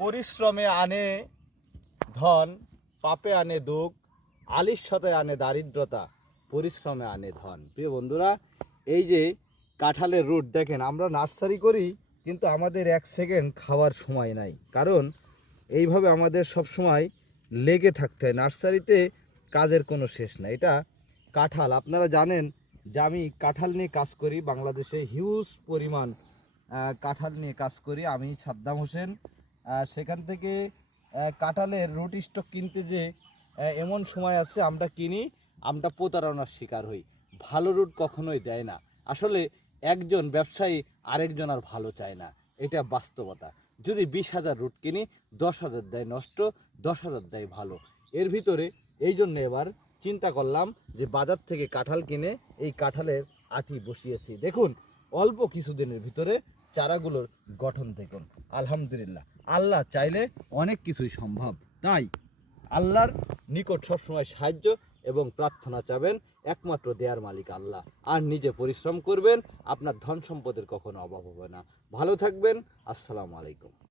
পরিশ্রমে আনে ধন, পাপে আনে দুঃখ, আলিস্যতে আনে দারিদ্রতা, পরিশ্রমে আনে ধন। প্রিয় বন্ধুরা, এই যে কাঁঠালের রুট দেখেন, আমরা নার্সারি করি কিন্তু আমাদের 1 সেকেন্ড খাওয়ার সময় নাই, কারণ এইভাবে আমাদের সব সময় লেগে থাকতে হয়। নার্সারিতে কাজের কোনো শেষ নাই। এটা কাঁঠাল, আপনারা জানেন যে আমি কাঁঠাল নিয়ে কাজ করি, বাংলাদেশে হিউজ পরিমাণ কাঁঠাল নিয়ে কাজ করি আমি, সাদ্দাম হোসেন। সেখান থেকে কাঁঠালের রুট স্টক কিনতে যে এমন সময় আছে আমরা কিনি, আমরা প্রতারণার শিকার হই। ভালো রুট কখনোই দেয় না। আসলে একজন ব্যবসায়ী আরেকজন আর ভালো চায় না, এটা বাস্তবতা। যদি 20,000 রুট কিনি, 10,000 দেয় নষ্ট, 10,000 দেয় ভালো। এর ভিতরে এই জন্য এবার চিন্তা করলাম যে বাজার থেকে কাঁঠাল কিনে এই কাঁঠালের আঁটি বসিয়েছি। দেখুন, অল্প কিছুদিনের ভিতরে চারাগুলোর গঠন দেখুন। আলহামদুলিল্লাহ, আল্লাহ চাইলে অনেক কিছুই সম্ভব। তাই আল্লাহর নিকট সবসময় সাহায্য এবং প্রার্থনা চাবেন। একমাত্র দেয়ার মালিক আল্লাহ। আর নিজে পরিশ্রম করবেন, আপনার ধন সম্পদের কখনো অভাব হবে না। ভালো থাকবেন। আসসালামু আলাইকুম।